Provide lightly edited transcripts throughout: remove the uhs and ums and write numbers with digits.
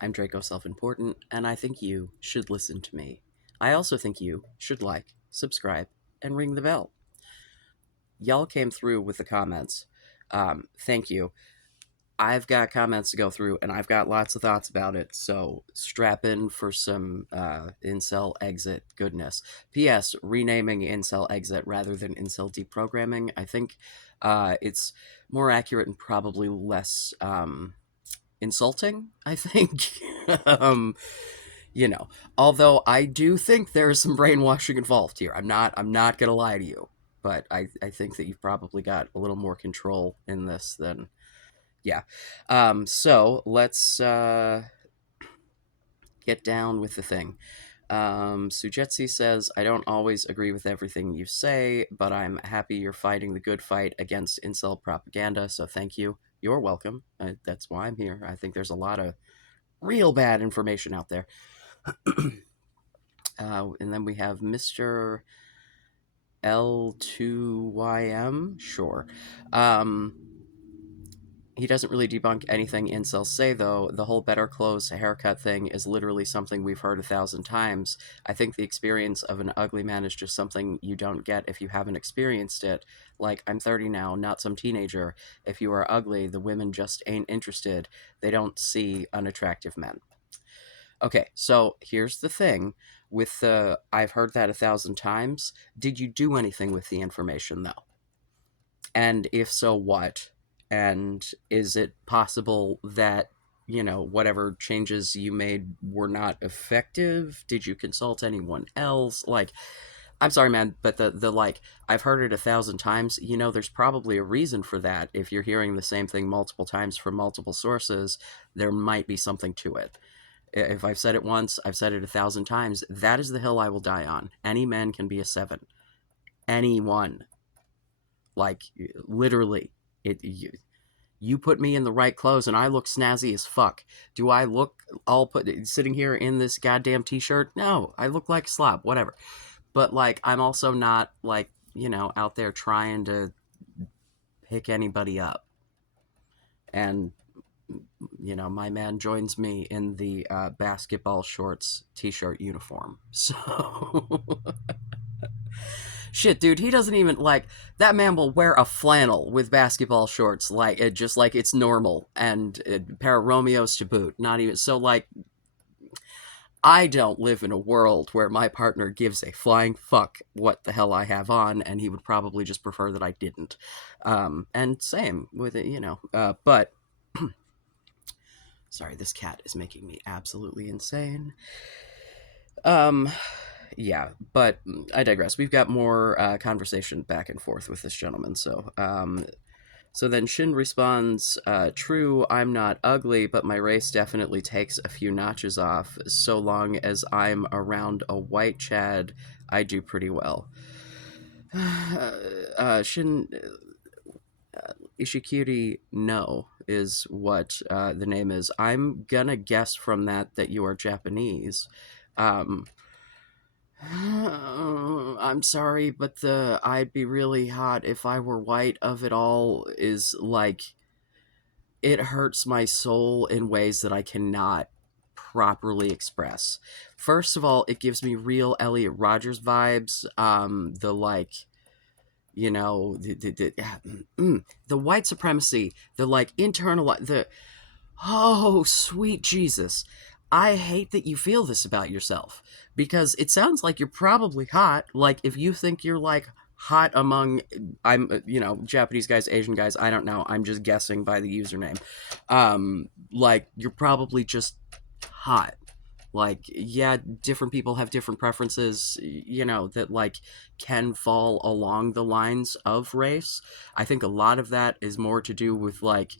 I'm Draco Self-Important, and I think you should listen to me. I also think you should like, subscribe, and ring the bell. Y'all came through with the comments. Thank you. I've got comments to go through, and I've got lots of thoughts about it, so strap in for some Incel Exit goodness. P.S. Renaming Incel Exit rather than Incel Deprogramming. I think it's more accurate and probably less insulting, I think. um, you know, although I do think there is some brainwashing involved here. I'm not gonna lie to you, but I think that you've probably got a little more control in this than yeah. So let's get down with the thing. Sujetsi says, I don't always agree with everything you say, but I'm happy you're fighting the good fight against incel propaganda, so thank you. You're welcome. That's why I'm here. I think there's a lot of real bad information out there. And then we have Mr. L2YM. Sure. He doesn't really debunk anything incels say, though. The whole better clothes haircut thing is literally something we've heard 1,000 times. I think the experience of an ugly man is just something you don't get if you haven't experienced it. Like, I'm 30 now, not some teenager. If you are ugly, the women just ain't interested. They don't see unattractive men. Okay, so here's the thing with the I've heard that 1,000 times. Did you do anything with the information, though? And if so, what? And is it possible that, whatever changes you made were not effective? Did you consult anyone else? Like, I'm sorry, man, but the like, I've heard it 1,000 times. There's probably a reason for that. If you're hearing the same thing multiple times from multiple sources, there might be something to it. If I've said it once, I've said it 1,000 times. That is the hill I will die on. Any man can be a seven. Anyone. Like, literally. You put me in the right clothes and I look snazzy as fuck. Do I look all put sitting here in this goddamn t-shirt? No, I look like a slob, whatever. But like, I'm also not like, out there trying to pick anybody up. And my man joins me in the basketball shorts t-shirt uniform. So shit, dude, he doesn't even like that man will wear a flannel with basketball shorts like it just like it's normal and a pair of Romeos to boot. Not even so like I don't live in a world where my partner gives a flying fuck what the hell I have on, and he would probably just prefer that I didn't. And same with it, but sorry, this cat is making me absolutely insane. Um, yeah, but I digress. We've got more conversation back and forth with this gentleman. So then Shin responds, "True, I'm not ugly, but my race definitely takes a few notches off. So long as I'm around a white Chad, I do pretty well." Shin ishikiri-no is what the name is. I'm gonna guess from that you are Japanese. Um, I'm sorry, but the I'd be really hot if I were white of it all is like it hurts my soul in ways that I cannot properly express. First of all, it gives me real Elliot Rodgers vibes. The like, the white supremacy, the like internal, the oh, sweet Jesus. I hate that you feel this about yourself because it sounds like you're probably hot. Like, if you think you're like hot among, Japanese guys, Asian guys, I don't know. I'm just guessing by the username. Like, you're probably just hot. Like, yeah, different people have different preferences, that like can fall along the lines of race. I think a lot of that is more to do with like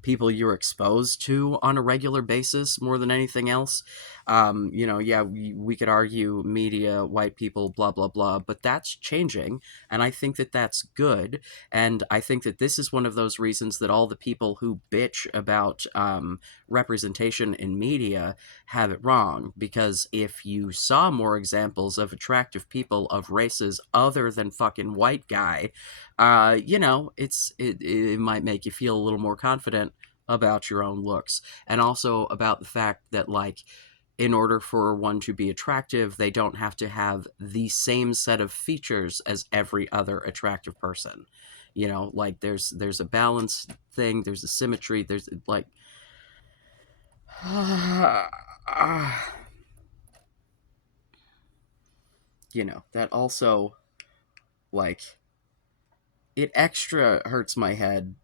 people you're exposed to on a regular basis more than anything else. Yeah, we could argue media, white people, blah, blah, blah, but that's changing. And I think that that's good. And I think that this is one of those reasons that all the people who bitch about representation in media have it wrong. Because if you saw more examples of attractive people of races other than fucking white guy, it might make you feel a little more confident about your own looks, and also about the fact that, like, in order for one to be attractive, they don't have to have the same set of features as every other attractive person. You know, like there's a balance thing, there's a symmetry, there's like you know, that also, like, it extra hurts my head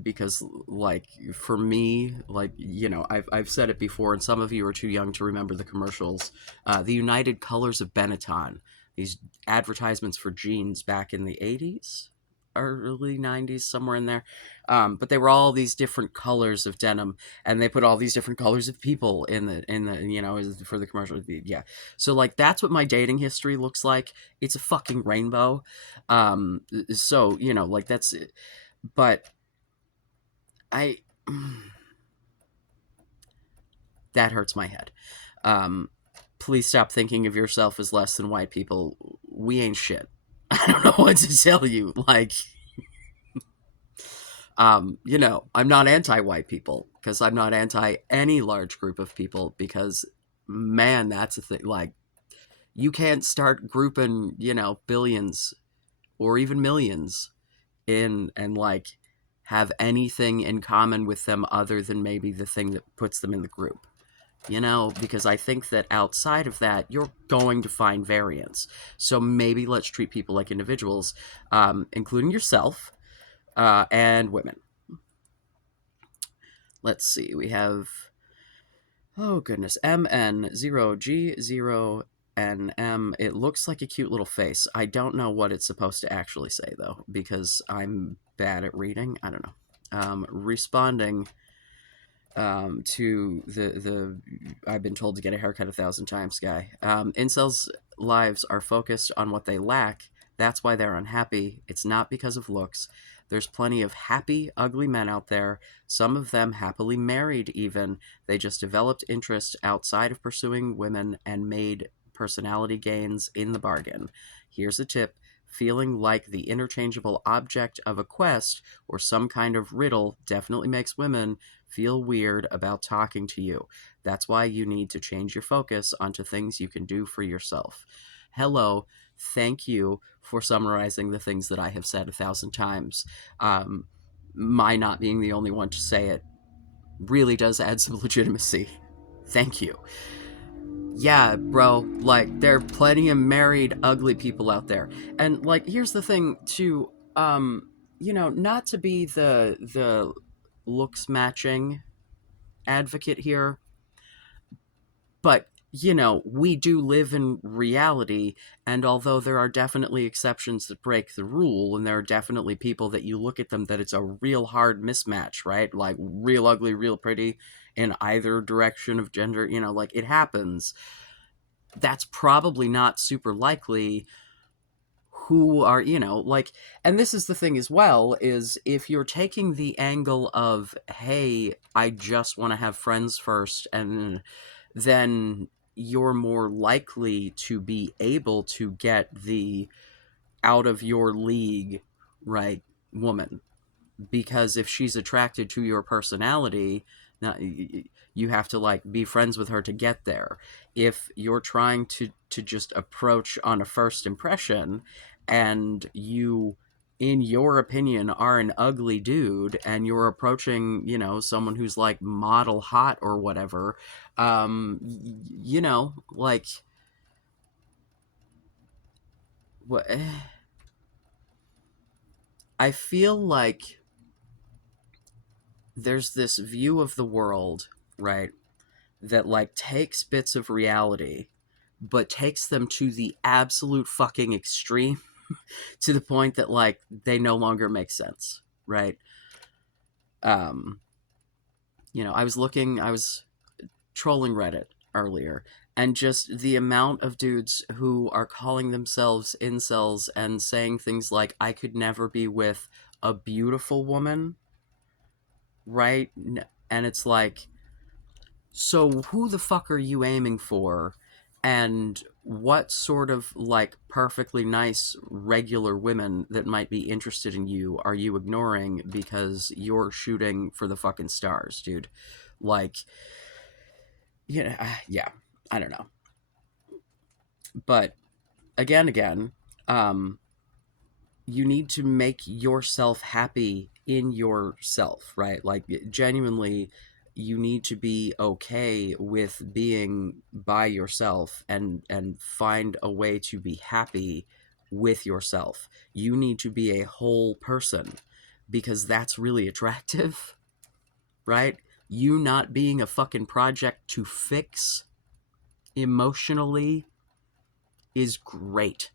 because, like, for me, like, you know, I've said it before, and some of you are too young to remember the commercials. The United Colors of Benetton, these advertisements for jeans back in the 80s, early 90s, somewhere in there. But they were all these different colors of denim, and they put all these different colors of people in the you know, for the commercial. Yeah, so, like, that's what my dating history looks like. It's a fucking rainbow. So, you know, like, that's it. But I that hurts my head. Um, Please stop thinking of yourself as less than white people. We ain't shit. I don't know what to tell you. Like, you know, I'm not anti-white people because I'm not anti any large group of people because, man, that's a thing. Like, you can't start grouping, you know, billions or even millions in and, like, have anything in common with them other than maybe the thing that puts them in the group. You know, because I think that outside of that, you're going to find variance. So maybe let's treat people like individuals, including yourself, and women. Let's see. We have, oh goodness, MN0G0NM. It looks like a cute little face. I don't know what it's supposed to actually say, though, because I'm bad at reading. I don't know. Responding to the I've been told to get a haircut 1,000 times guy. Incels' lives are focused on what they lack. That's why they're unhappy. It's not because of looks. There's plenty of happy, ugly men out there, some of them happily married even. They just developed interest outside of pursuing women and made personality gains in the bargain. Here's a tip: feeling like the interchangeable object of a quest or some kind of riddle definitely makes women feel weird about talking to you. That's why you need to change your focus onto things you can do for yourself. Hello, thank you for summarizing the things that I have said 1,000 times. Um, my not being the only one to say it really does add some legitimacy. Thank you. Yeah, bro, like, there are plenty of married, ugly people out there. And, like, here's the thing, too. You know, not to be the looks matching advocate here, but, you know, we do live in reality, and although there are definitely exceptions that break the rule, and there are definitely people that you look at them that it's a real hard mismatch, right? Like, real ugly, real pretty in either direction of gender, you know, like, it happens. That's probably not super likely. Who are, you know, like, and this is the thing as well, is if you're taking the angle of, hey, I just want to have friends first, and then you're more likely to be able to get the out of your league, right, woman, because if she's attracted to your personality, now you have to, like, be friends with her to get there. If you're trying to just approach on a first impression, and you, in your opinion, are an ugly dude, and you're approaching, you know, someone who's, like, model hot or whatever, you know, like, what, I feel like there's this view of the world, right, that, like, takes bits of reality but takes them to the absolute fucking extreme, to the point that, like, they no longer make sense, right? um you know, I was trolling Reddit earlier, and just the amount of dudes who are calling themselves incels and saying things like, I could never be with a beautiful woman, right? And it's like, so who the fuck are you aiming for? And what sort of like perfectly nice regular women that might be interested in you are you ignoring because you're shooting for the fucking stars, dude? Like, yeah, I don't know. But again, um, you need to make yourself happy in yourself, right? Like, genuinely, you need to be okay with being by yourself and find a way to be happy with yourself. You need to be a whole person because that's really attractive, right? You not being a fucking project to fix emotionally is great.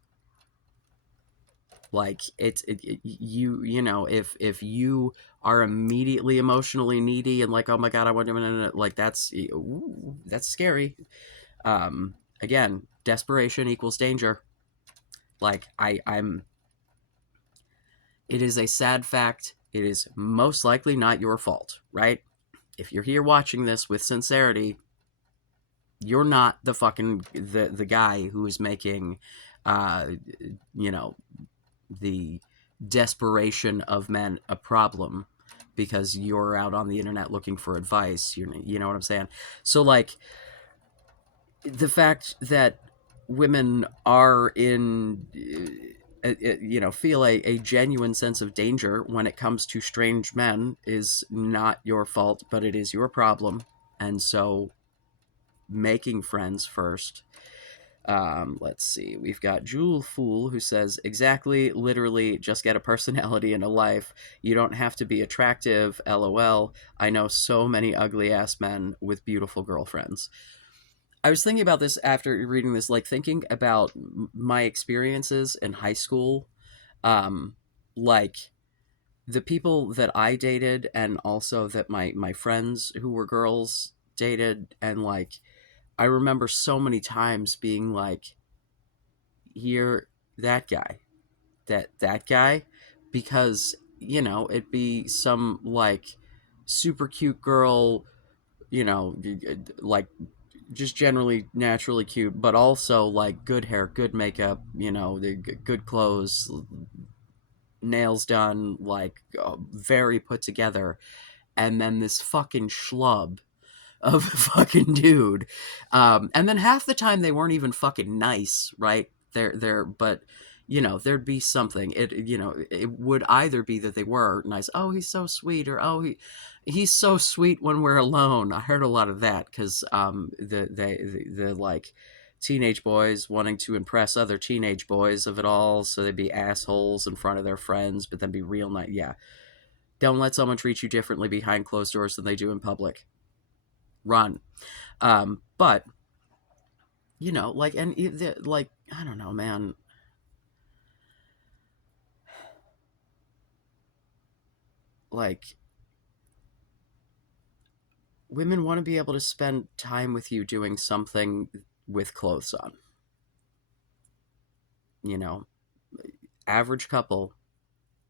Like you know, if you are immediately emotionally needy and like, oh my god, I want to, like, that's, ooh, that's scary. Again, desperation equals danger. Like, I'm it is a sad fact, it is most likely not your fault, right? If you're here watching this with sincerity, you're not the fucking the guy who is making uh you know, the desperation of men a problem because you're out on the internet looking for advice. You know what I'm saying? So, like, the fact that women are in, you know, feel a genuine sense of danger when it comes to strange men is not your fault, but it is your problem. And so, making friends first. Let's see. We've got Jewel Fool who says, exactly, literally, just get a personality and a life. You don't have to be attractive, lol. I know so many ugly ass men with beautiful girlfriends. I was thinking about this after reading this, like, thinking about my experiences in high school. Um, like, the people that I dated, and also that my friends who were girls dated, and like, I remember so many times being like, here, that guy, that guy, because, you know, it'd be some like super cute girl, you know, like, just generally naturally cute, but also like good hair, good makeup, you know, the good clothes, nails done, like, very put together, and then this fucking schlub of a fucking dude. And then half the time they weren't even fucking nice, right? But, you know, there'd be something. You know, it would either be that they were nice. Oh, he's so sweet, or oh, he's so sweet when we're alone. I heard a lot of that because the like teenage boys wanting to impress other teenage boys of it all, so they'd be assholes in front of their friends, but then be real nice. Yeah, don't let someone treat you differently behind closed doors than they do in public. Run. But, you know, like, and like, I don't know, man. Like, women want to be able to spend time with you doing something with clothes on. You know, average couple,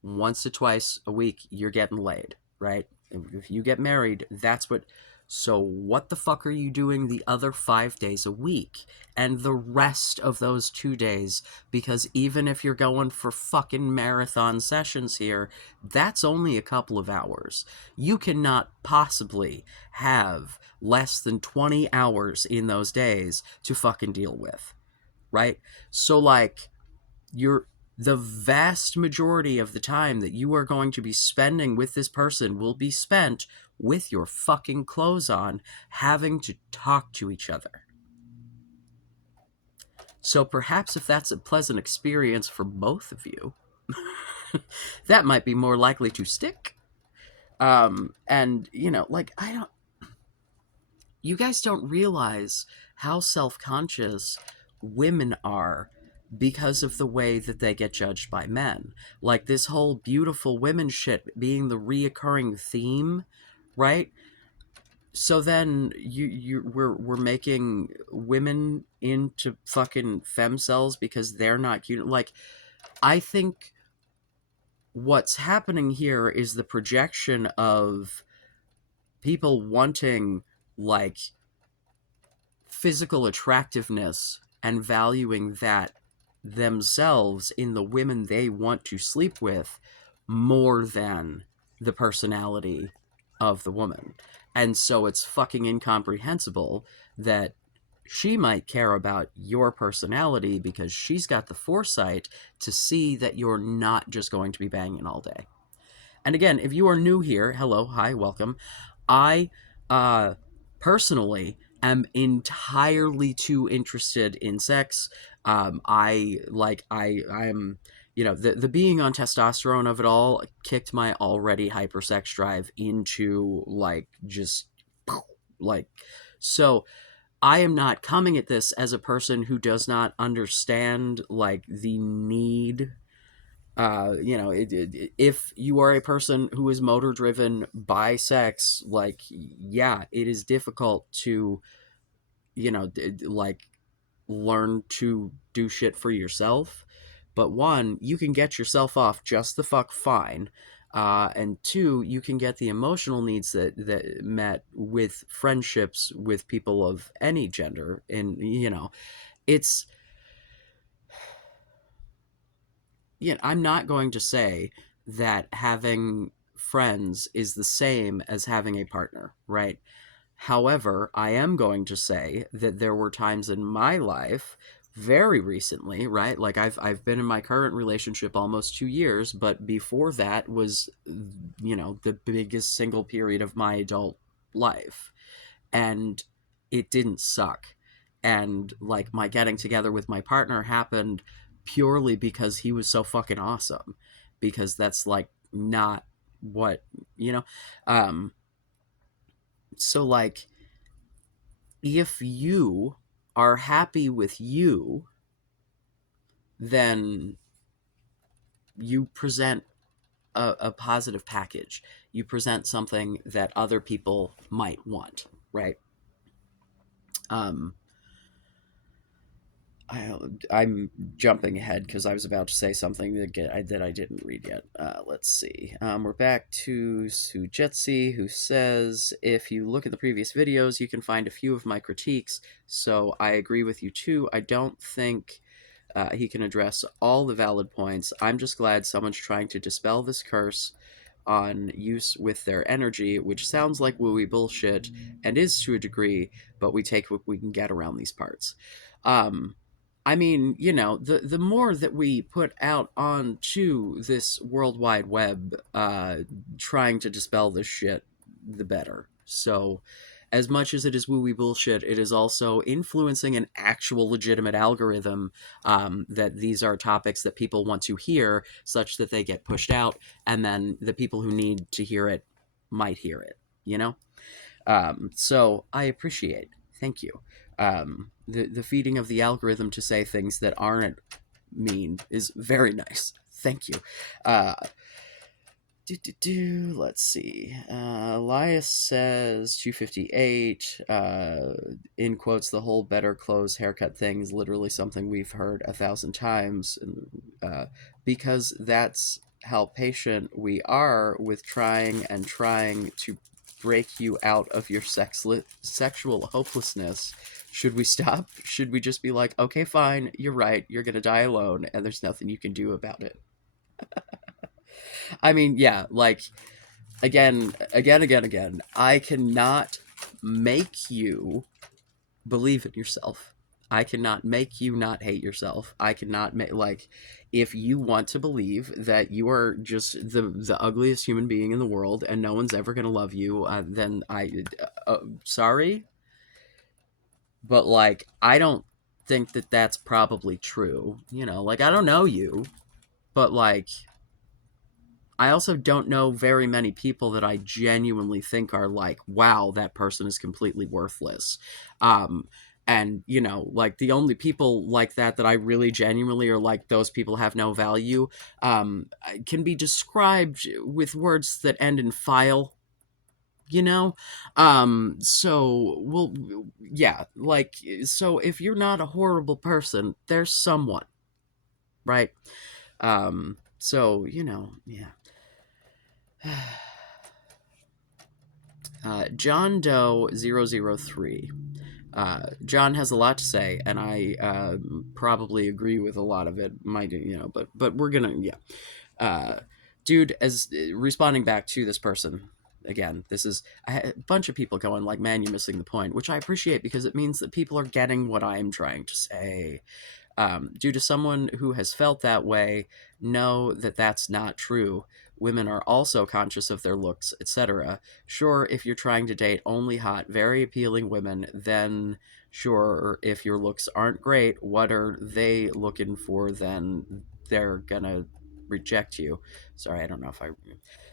once to twice a week, you're getting laid, right? If you get married, that's what. So, what the fuck are you doing the other 5 days a week? And the rest of those 2 days? Because even if you're going for fucking marathon sessions here, that's only a couple of hours. You cannot possibly have less than 20 hours in those days to fucking deal with, right? So, like, you're the vast majority of the time that you are going to be spending with this person will be spent with your fucking clothes on, having to talk to each other. So perhaps if that's a pleasant experience for both of you, that might be more likely to stick. And, you know, like, I don't, you guys don't realize how self-conscious women are because of the way that they get judged by men. Like, this whole beautiful women shit being the reoccurring theme, right? So then we're making women into fucking femcells because they're not cute. Like, I think what's happening here is the projection of people wanting, like, physical attractiveness and valuing that themselves in the women they want to sleep with more than the personality of the woman. And so it's fucking incomprehensible that she might care about your personality because she's got the foresight to see that you're not just going to be banging all day. And again, if you are new here, hello, hi, welcome. I uh personally am entirely too interested in sex. I'm the being on testosterone of it all kicked my already hypersex drive into like just like so I am not coming at this as a person who does not understand like the need. If you are a person who is motor driven by sex, like, yeah, it is difficult to, like, learn to do shit for yourself. But one, you can get yourself off just the fuck fine. And two, you can get the emotional needs that met with friendships with people of any gender. And, it's, I'm not going to say that having friends is the same as having a partner, right? However, I am going to say that there were times in my life very recently, right? Like I've been in my current relationship almost 2 years, but before that was the biggest single period of my adult life, and it didn't suck. And like my getting together with my partner happened purely because he was so fucking awesome, because that's like not what you know um so like if you are happy with you, then you present a positive package. You present something that other people might want, right? um I'm jumping ahead because I was about to say something that I didn't read yet. Let's see. We're back to Sujetsi, who says, if you look at the previous videos, you can find a few of my critiques. So I agree with you too. I don't think he can address all the valid points. I'm just glad someone's trying to dispel this curse on use with their energy, which sounds like wooey bullshit and is to a degree, but we take what we can get around these parts. Um, I mean, the more that we put out onto this World Wide Web, trying to dispel this shit, the better. So, as much as it is wooey bullshit, it is also influencing an actual legitimate algorithm, that these are topics that people want to hear, such that they get pushed out, and then the people who need to hear it might hear it, you know? So I appreciate. Thank you. The feeding of the algorithm to say things that aren't mean is very nice. Thank you. Uh, Let's see. Elias says 258. In quotes, the whole better clothes haircut thing is literally something we've heard 1,000 times, because that's how patient we are with trying and trying to break you out of your sexual hopelessness. Should we stop? Should we just be like, okay, fine, you're right, you're gonna die alone, and there's nothing you can do about it? I mean, yeah, like, again, I cannot make you believe in yourself. I cannot make you not hate yourself. I cannot make, like, if you want to believe that you are just the ugliest human being in the world and no one's ever gonna love you, then sorry, but like I don't think that that's probably true. Like, I don't know you, but like I also don't know very many people that I genuinely think are like, wow, that person is completely worthless. Um, and, like the only people like that I really genuinely are like, those people have no value, can be described with words that end in file. So yeah, like, so if you're not a horrible person, there's someone, right? So, yeah. John Doe 003. John has a lot to say, and I probably agree with a lot of it. Might but we're gonna uh, dude. As responding back to this person again, this is a bunch of people going like, "Man, you're missing the point," which I appreciate because it means that people are getting what I'm trying to say. Due to someone who has felt that way, know that that's not true. Women are also conscious of their looks, etc. Sure, if you're trying to date only hot, very appealing women, then sure, if your looks aren't great, what are they looking for? Then they're gonna reject you. Sorry, I don't know if I.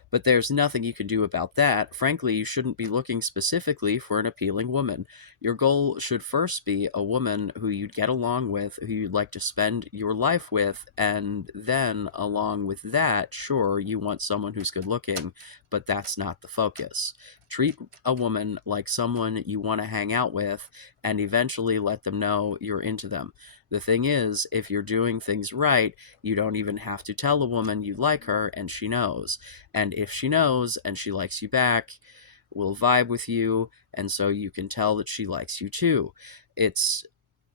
But there's nothing you can do about that. Frankly, you shouldn't be looking specifically for an appealing woman. Your goal should first be a woman who you'd get along with, who you'd like to spend your life with, and then, along with that, sure, you want someone who's good looking, but that's not the focus. Treat a woman like someone you want to hang out with, and eventually let them know you're into them. The thing is, if you're doing things right, you don't even have to tell a woman you like her, and she knows. And if she knows and she likes you back, will vibe with you, and so you can tell that she likes you too. It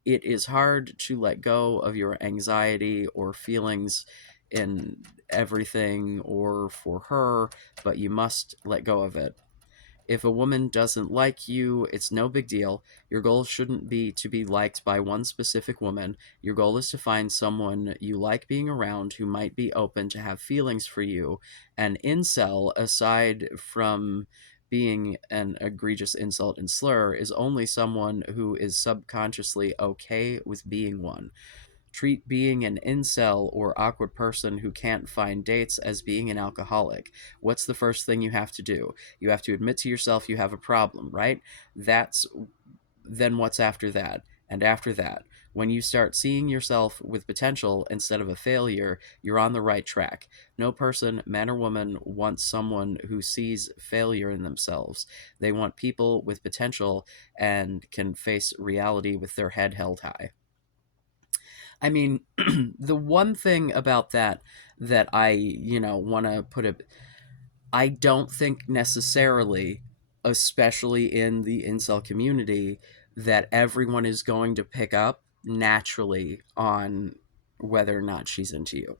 is hard to let go of your anxiety or feelings in everything or for her, but you must let go of it. If a woman doesn't like you, it's no big deal. Your goal shouldn't be to be liked by one specific woman. Your goal is to find someone you like being around who might be open to have feelings for you. An incel, aside from being an egregious insult and slur, is only someone who is subconsciously okay with being one. Treat being an incel or awkward person who can't find dates as being an alcoholic. What's the first thing you have to do? You have to admit to yourself you have a problem, right? That's then what's after that? And after that, when you start seeing yourself with potential instead of a failure, you're on the right track. No person, man or woman, wants someone who sees failure in themselves. They want people with potential and can face reality with their head held high. I mean, the one thing about that I, want to put it, I don't think necessarily, especially in the incel community, that everyone is going to pick up naturally on whether or not she's into you.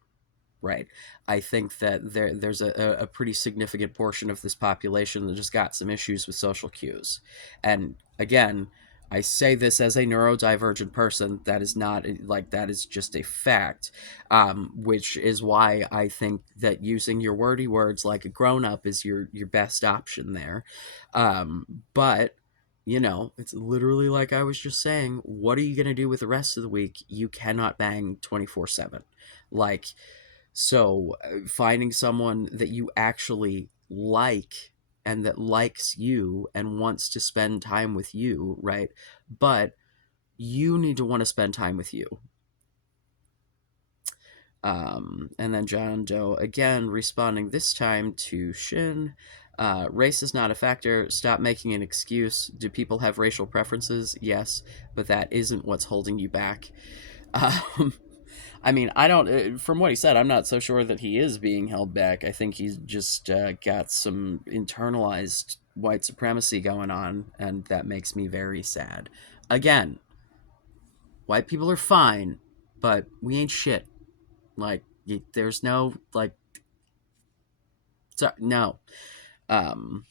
Right. I think that there's a pretty significant portion of this population that just got some issues with social cues. And again, I say this as a neurodivergent person. That is not like that is just a fact, which is why I think that using your wordy words like a grown up is your best option there. But it's literally like I was just saying. What are you gonna do with the rest of the week? You cannot bang 24/7. Like so, finding someone that you actually like and that likes you and wants to spend time with you, right? But you need to want to spend time with you. And then John Doe again responding this time to Shin. Race is not a factor. Stop making an excuse. Do people have racial preferences? Yes, but that isn't what's holding you back. Um, I mean, I don't. From what he said, I'm not so sure that he is being held back. I think he's just got some internalized white supremacy going on, and that makes me very sad. Again, white people are fine, but we ain't shit. Like, there's no like, no. Um,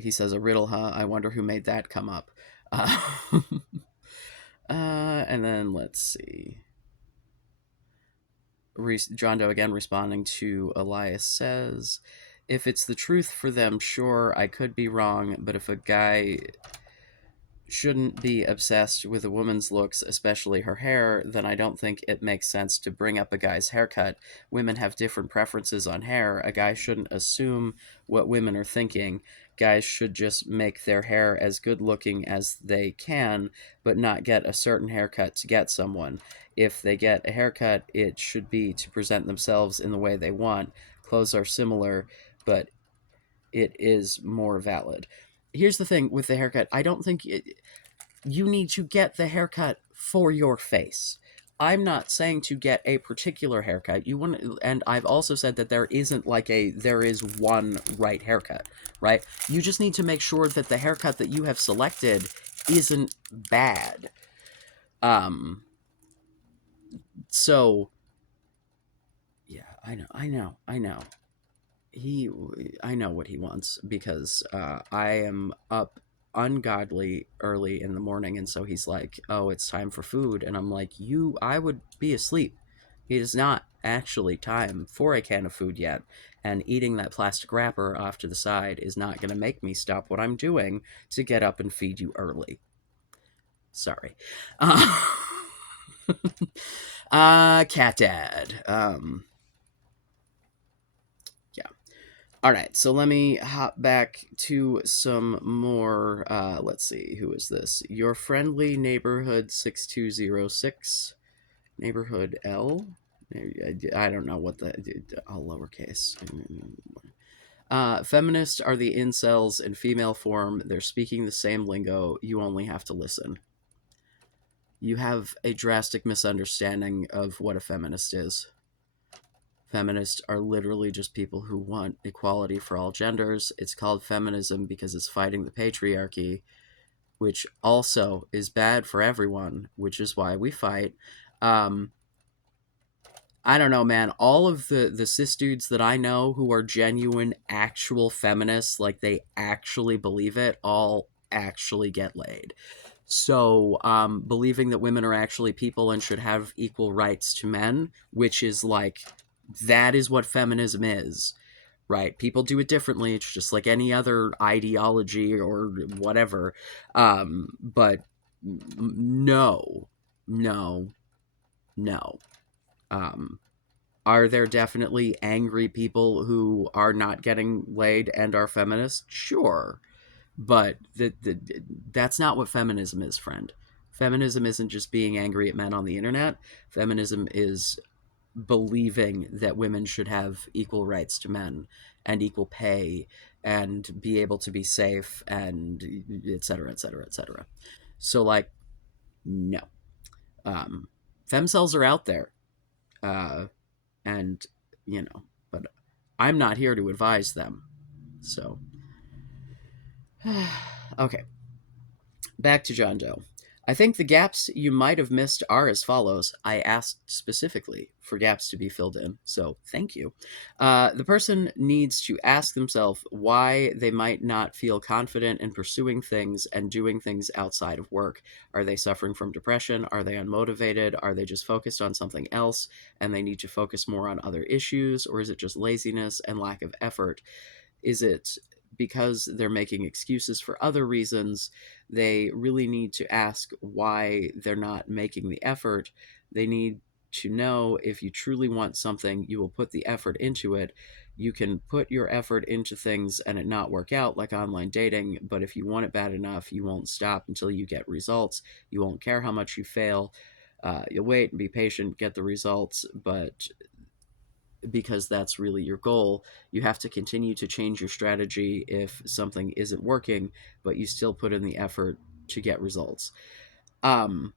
he says a riddle, huh? I wonder who made that come up. Uh, and then let's see. John Doe again responding to Elias says, if it's the truth for them, sure, I could be wrong, but if a guy shouldn't be obsessed with a woman's looks, especially her hair, then I don't think it makes sense to bring up a guy's haircut. Women have different preferences on hair. A guy shouldn't assume what women are thinking. Guys should just make their hair as good looking as they can, but not get a certain haircut to get someone. If they get a haircut, it should be to present themselves in the way they want. Clothes are similar, but it is more valid. Here's the thing with the haircut. I don't think you need to get the haircut for your face. I'm not saying to get a particular haircut. You want, and I've also said that there isn't like there is one right haircut, right? You just need to make sure that the haircut that you have selected isn't bad. So yeah, I know. He, I know what he wants because I am up ungodly early in the morning, and so he's like, "Oh, it's time for food," and I'm like, I would be asleep. It is not actually time for a can of food yet, and eating that plastic wrapper off to the side is not going to make me stop what I'm doing to get up and feed you early. Sorry. Uh, cat dad. Yeah. All right, so let me hop back to some more. Let's see, who is this? Your friendly neighborhood 6206, neighborhood L. I don't know what the all lowercase. Feminists are the incels in female form. They're speaking the same lingo. You only have to listen. You have a drastic misunderstanding of what a feminist is. Feminists are literally just people who want equality for all genders. It's called feminism because it's fighting the patriarchy, which also is bad for everyone, which is why we fight. Um, I don't know, man. All of the cis dudes that I know who are genuine, actual feminists, like they actually believe it, all actually get laid. So, believing that women are actually people and should have equal rights to men, which is like, that is what feminism is, right? People do it differently. It's just like any other ideology or whatever. But no, no, no. Um, are there definitely angry people who are not getting laid and are feminists? Sure. But that's not what feminism is, friend. Feminism isn't just being angry at men on the internet. Feminism is believing that women should have equal rights to men and equal pay and be able to be safe and et cetera, et cetera, et cetera. So, like, no. Um, Femcells are out there. Uh, and, but I'm not here to advise them. So, okay. Back to John Doe. I think the gaps you might have missed are as follows. I asked specifically for gaps to be filled in, so thank you. The person needs to ask themselves why they might not feel confident in pursuing things and doing things outside of work. Are they suffering from depression? Are they unmotivated? Are they just focused on something else and they need to focus more on other issues? Or is it just laziness and lack of effort? Is it because they're making excuses for other reasons? They really need to ask why they're not making the effort. They need to know if you truly want something, you will put the effort into it. You can put your effort into things and it not work out, like online dating, but if you want it bad enough, you won't stop until you get results. You won't care how much you fail. You'll wait and be patient, get the results, but because that's really your goal, you have to continue to change your strategy if something isn't working, but you still put in the effort to get results. Um,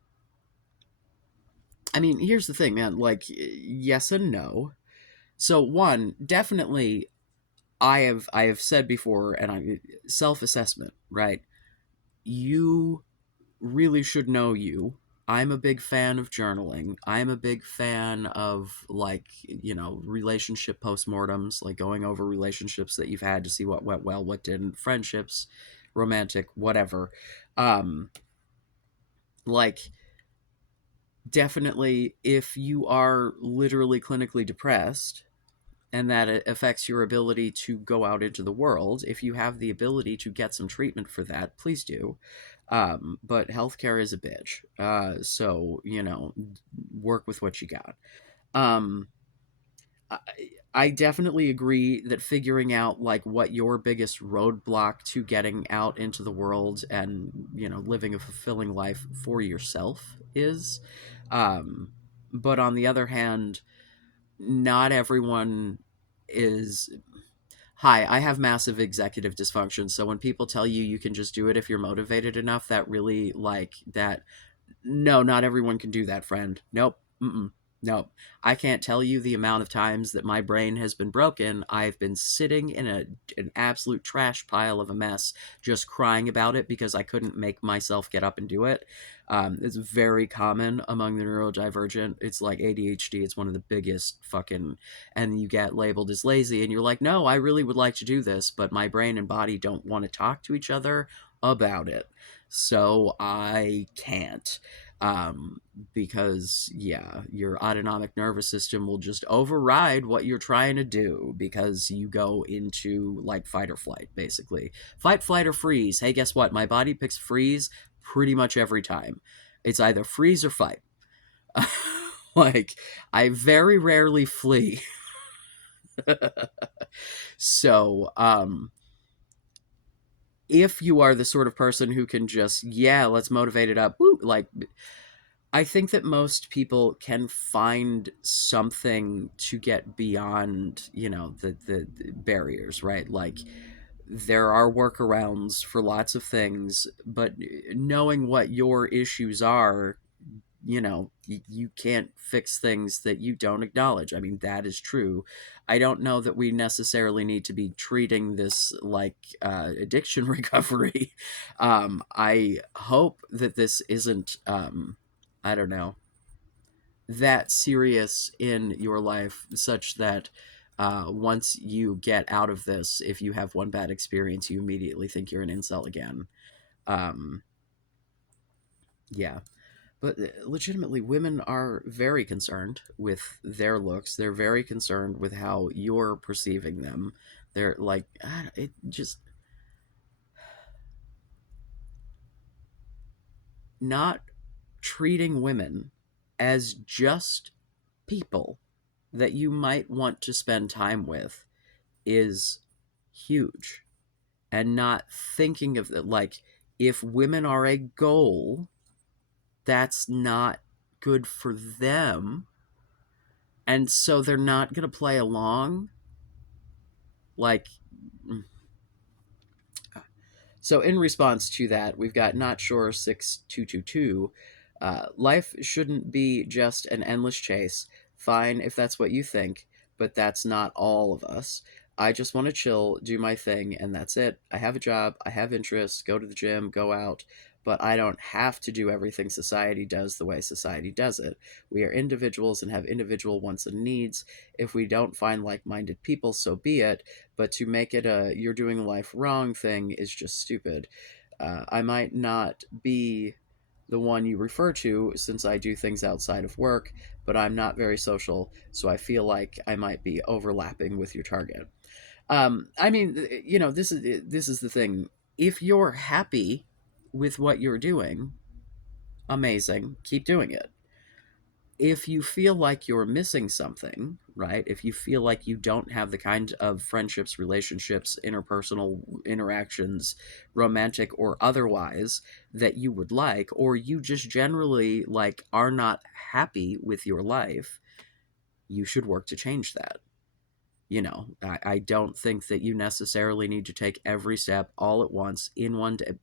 I mean, here's the thing, man. Like, yes and no. So, one, definitely, I have said before, and I self assessment, right? You really should know you. I'm a big fan of journaling. I'm a big fan of like, relationship postmortems, like going over relationships that you've had to see what went well, what didn't, friendships, romantic, whatever. Um like definitely if you are literally clinically depressed and that it affects your ability to go out into the world, if you have the ability to get some treatment for that, please do. But healthcare is a bitch. So, work with what you got. Um, I, I definitely agree that figuring out like what your biggest roadblock to getting out into the world and, living a fulfilling life for yourself is. Um, but on the other hand, not everyone is. Hi, I have massive executive dysfunction. So when people tell you you can just do it if you're motivated enough, that really like that. No, not everyone can do that, friend. Nope. Mm-mm. No, I can't tell you the amount of times that my brain has been broken. I've been sitting in an absolute trash pile of a mess, just crying about it because I couldn't make myself get up and do it. It's very common among the neurodivergent. It's like ADHD. It's one of the biggest fucking, and you get labeled as lazy, and you're like, no, I really would like to do this, but my brain and body don't want to talk to each other about it, so I can't. Because yeah, your autonomic nervous system will just override what you're trying to do because you go into like fight or flight, basically. Fight, flight, or freeze. Hey, guess what? My body picks freeze pretty much every time. It's either freeze or fight. Like, I very rarely flee. So, if you are the sort of person who can just, yeah, let's motivate it up, woo, like, I think that most people can find something to get beyond, the barriers, right? Like, there are workarounds for lots of things, but knowing what your issues are, you can't fix things that you don't acknowledge. I mean, that is true. I don't know that we necessarily need to be treating this like addiction recovery. I hope that this isn't, I don't know, that serious in your life, such that once you get out of this, if you have one bad experience, you immediately think you're an incel again. Um, yeah. But legitimately, women are very concerned with their looks. They're very concerned with how you're perceiving them. They're like, it just not treating women as just people that you might want to spend time with is huge. And not thinking of it like, if women are a goal, that's not good for them, and so they're not going to play along. Like, so in response to that, we've got Not Sure 6222. Life shouldn't be just an endless chase. Fine if that's what you think, but that's not all of us. I just want to chill, do my thing, and that's it. I have a job, I have interests, go to the gym, go out, but I don't have to do everything society does the way society does it. We are individuals and have individual wants and needs. If we don't find like minded people, so be it, but to make it a you're doing life wrong thing is just stupid. I might not be the one you refer to since I do things outside of work, but I'm not very social, so I feel like I might be overlapping with your target. I mean, this is the thing. If you're happy with what you're doing, amazing, keep doing it. If you feel like you're missing something, right? If you feel like you don't have the kind of friendships, relationships, interpersonal interactions, romantic or otherwise, that you would like, or you just generally like are not happy with your life, you should work to change that. I don't think that you necessarily need to take every step all at once in one day,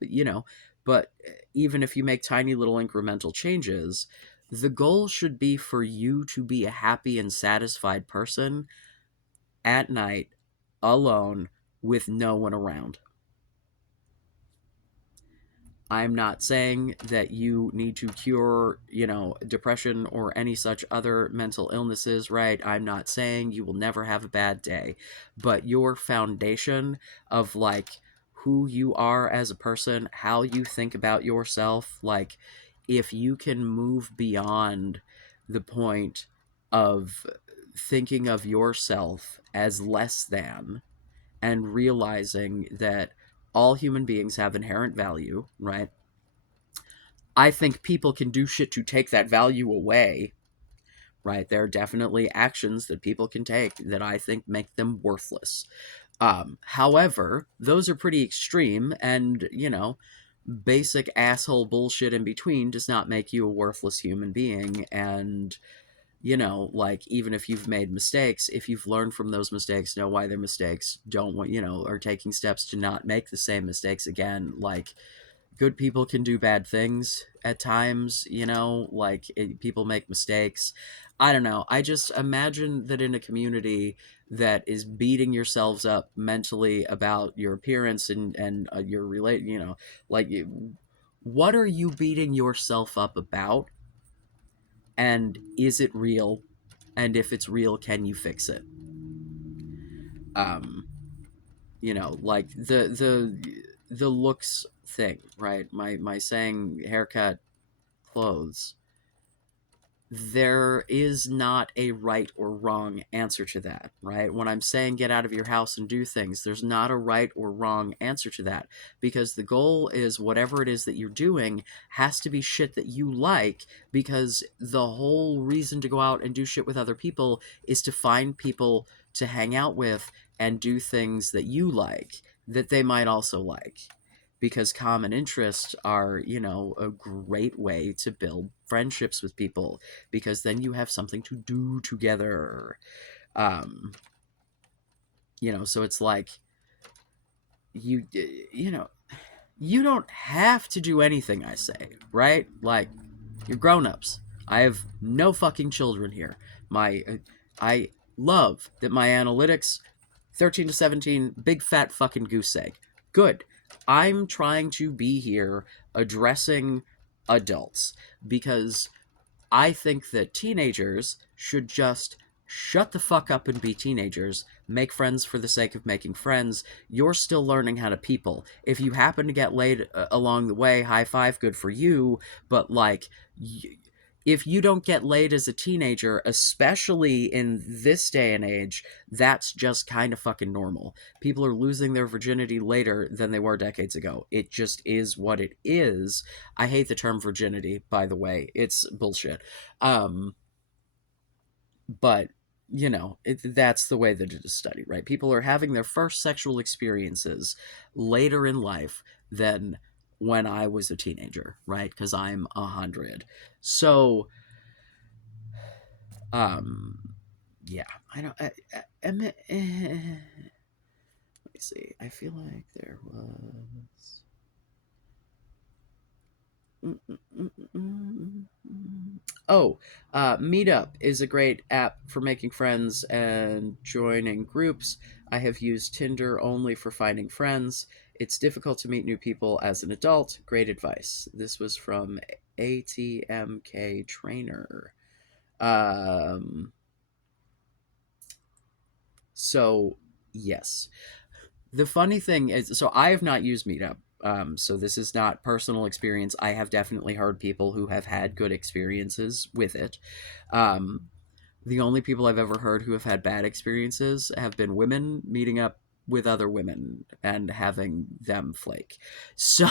but even if you make tiny little incremental changes, the goal should be for you to be a happy and satisfied person at night, alone, with no one around. I'm not saying that you need to cure, depression or any such other mental illnesses, right? I'm not saying you will never have a bad day, but your foundation of like who you are as a person, how you think about yourself, like if you can move beyond the point of thinking of yourself as less than and realizing that all human beings have inherent value, right? I think people can do shit to take that value away, right? There are definitely actions that people can take that I think make them worthless. However, those are pretty extreme, and, basic asshole bullshit in between does not make you a worthless human being. And, like, even if you've made mistakes, if you've learned from those mistakes, know why they're mistakes, don't want, are taking steps to not make the same mistakes again, like, good people can do bad things at times, like people make mistakes. I don't know. I just imagine that in a community that is beating yourselves up mentally about your appearance and your like what are you beating yourself up about, and is it real, and if it's real, can you fix it? um like the looks thing, right? My saying haircut, clothes, there is not a right or wrong answer to that, right? When I'm saying get out of your house and do things, there's not a right or wrong answer to that, because the goal is whatever it is that you're doing has to be shit that you like, because the whole reason to go out and do shit with other people is to find people to hang out with and do things that you like that they might also like, because common interests are, a great way to build friendships with people, because then you have something to do together. um so it's like you you know you don't have to do anything I say, right? Like, you're grown-ups. I have no fucking children here. I love that my analytics 13 to 17, big fat fucking goose egg. Good. I'm trying to be here addressing adults, because I think that teenagers should just shut the fuck up and be teenagers, make friends for the sake of making friends. You're still learning how to people. If you happen to get laid along the way, high five, good for you. But, like, if you don't get laid as a teenager, especially in this day and age, that's just kind of fucking normal. People are losing their virginity later than they were decades ago. It just is what it is. I hate the term virginity, by the way. It's bullshit. But, that's the way that it is studied, right? People are having their first sexual experiences later in life than when I was a teenager, right? Because I'm 100. So, um, yeah, I don't. Let me see. I feel like there was. Oh, Meetup is a great app for making friends and joining groups. I have used Tinder only for finding friends. It's difficult to meet new people as an adult. Great advice. This was from ATMK Trainer. Um, so, yes. The funny thing is, so I have not used Meetup. So this is not personal experience. I have definitely heard people who have had good experiences with it. Um, the only people I've ever heard who have had bad experiences have been women meeting up with other women and having them flake. So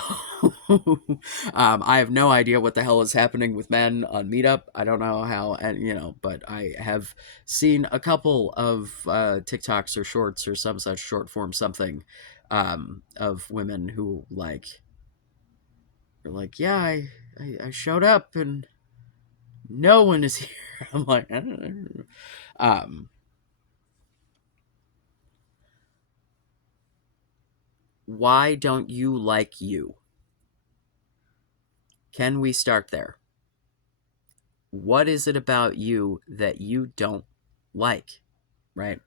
I have no idea what the hell is happening with men on Meetup. I don't know how, and but I have seen a couple of TikToks or shorts or some such short form something of women who are like, yeah, I showed up and no one is here. I'm like, I don't know. Um, why don't you like you? Can we start there? What is it about you that you don't like, right?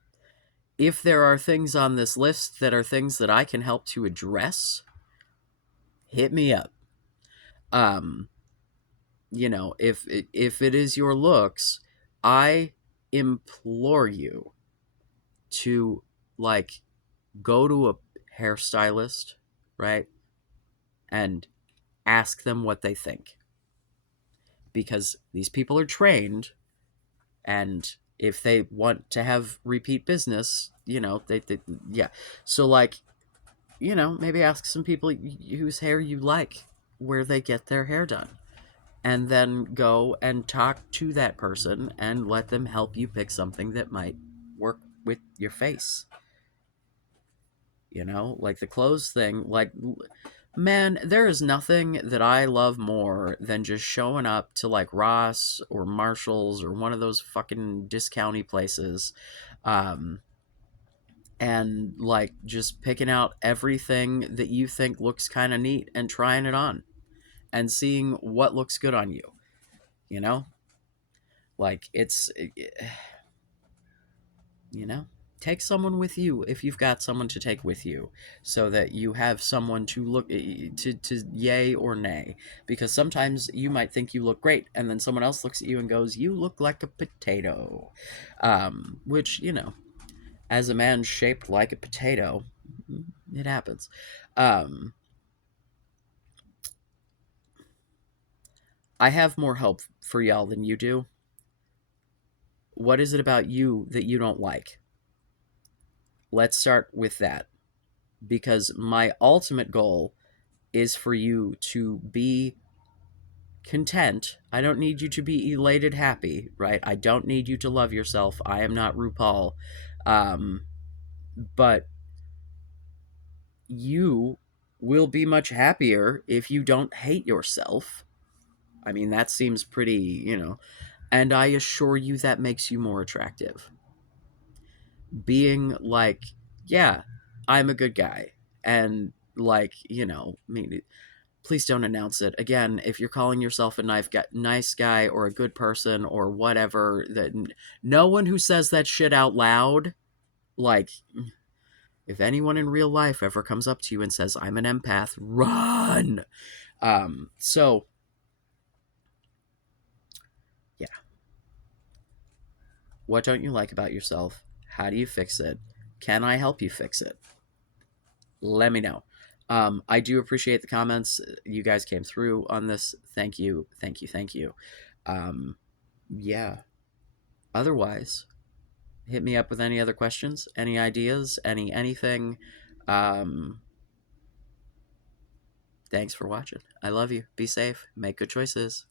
If there are things on this list that are things that I can help to address, hit me up. Um, if it is your looks, I implore you to, like, go to a hairstylist, right? And ask them what they think, because these people are trained, and if they want to have repeat business, they yeah. So, like, maybe ask some people whose hair you like where they get their hair done, and then go and talk to that person and let them help you pick something that might work with your face. Like the clothes thing, like, man, there is nothing that I love more than just showing up to, like, Ross or Marshall's or one of those fucking discounty places, um, and like just picking out everything that you think looks kind of neat and trying it on and seeing what looks good on you, you know? Like you know, take someone with you if you've got someone to take with you, so that you have someone to look to yay or nay, because sometimes you might think you look great and then someone else looks at you and goes, you look like a potato. Which, you know, as a man shaped like a potato, it happens. um I have more hope for y'all than you do. What is it about you that you don't like? Let's start with that, because my ultimate goal is for you to be content. I don't need you to be elated happy, right? I don't need you to love yourself. I am not RuPaul. Um, but you will be much happier if you don't hate yourself. I mean, that seems pretty, you know, and I assure you that makes you more attractive. Being like, yeah, I'm a good guy. And like, you know, I mean, please don't announce it again. If you're calling yourself a nice guy or a good person or whatever, that no one who says that shit out loud, like, if anyone in real life ever comes up to you and says I'm an empath, run. So yeah, what don't you like about yourself? How do you fix it? Can I help you fix it? Let me know. I do appreciate the comments. You guys came through on this. Thank you, thank you, thank you. Yeah. Otherwise, hit me up with any other questions, any ideas, anything. Um, Thanks for watching. I love you. Be safe. Make good choices.